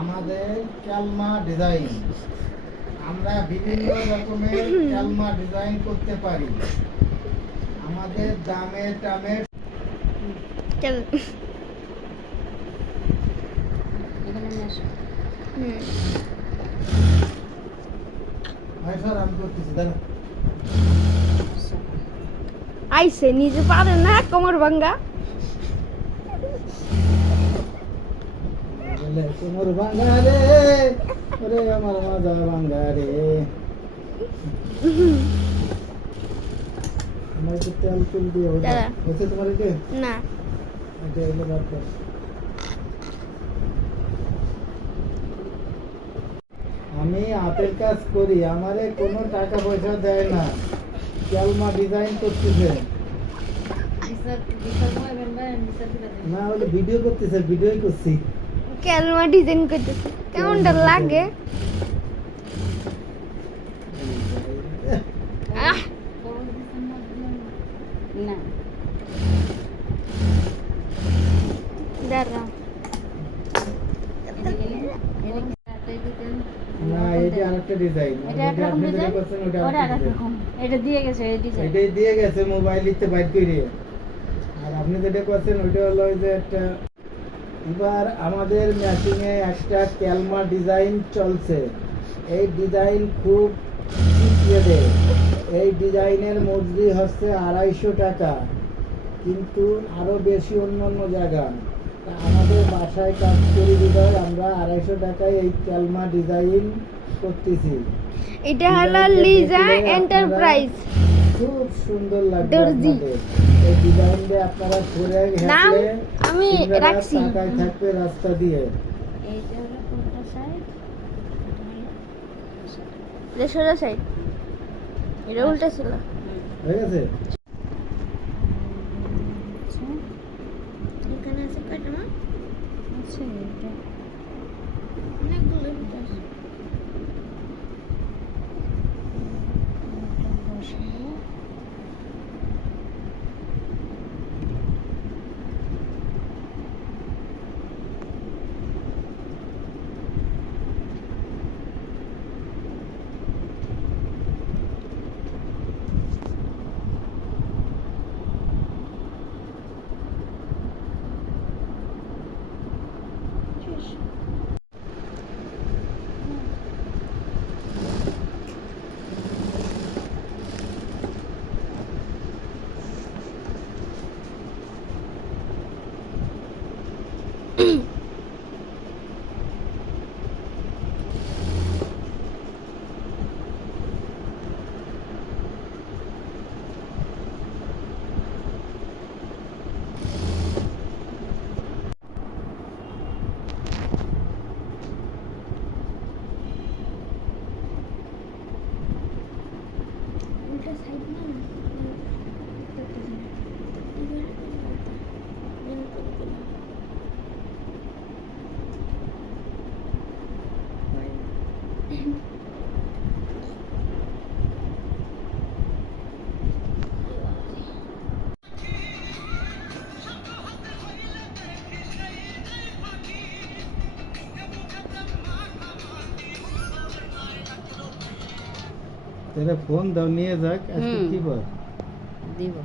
আমাদের ক্যালমা ডিজাইন, আমরা বিভিন্ন রকমের ক্যালমা ডিজাইন করতে পারি। আমাদের দামে টামে আমি করতেছি দাঁড়া। আইসে নিজে পারে না কোমর ভাঙ্গা। কোমর ভাঙ্গা রে, ওরে আমার মাজা ভাঙ্গা রে। আমার একটু তেল তুল দিয়ে হচ্ছে তোমার এটা না, এটা এলো বাদ দাও। আমি হাতের কাজ করি, আমারে কোনো টাকা পয়সা দেয় না। ক্যালমা ডিজাইন করতেছে না, বলে ভিডিও করতেছে, ভিডিওই করছি। ক্যালমা ডিজাইন করতেছে, কেমনটা লাগে? না দাঁড়া না, এটা আরেকটা ডিজাইন। আপনি যেটা করছেন ওটা আরেকরকম। এটা দিয়ে গেছে, এই ডিজাইন এটাই দিয়ে গেছে মোবাইল দিতে বাইট করে। আর আপনি যেটা করছেন ওটা হলো যে একটা। এবার আমাদের মেশিনে একটা ক্যালমা ডিজাইন চলছে। এই ডিজাইন খুব চিপিয়ে দেয়। এই ডিজাইনের মজুরি হচ্ছে 250 টাকা, কিন্তু আরো বেশি অন্য অন্য জায়গা। আমাদের বাসায় কাজ করি বিধায় আমরা 250 টাকায় এই ক্যালমা ডিজাইন করতেছি। এটা হলো লিজা এন্টারপ্রাইজ। খুব সুন্দর লাগবে আপনাদের এই ডিজাইনটা। আপনারা ঘুরে হেঁটে আমি রাখছি টাকায় থাকবে রাস্তা দিয়ে। এইটা হলো কোনটা সাইড? এটা সোজা সাইড, এটা উল্টা ছিল। হয়ে গেছে। এখানে আছে কয়টা মা? আছে এটা অনেকগুলো আছে। তাহলে ফোন দাও, নিয়ে যাক। আজকে কি বার? দিব।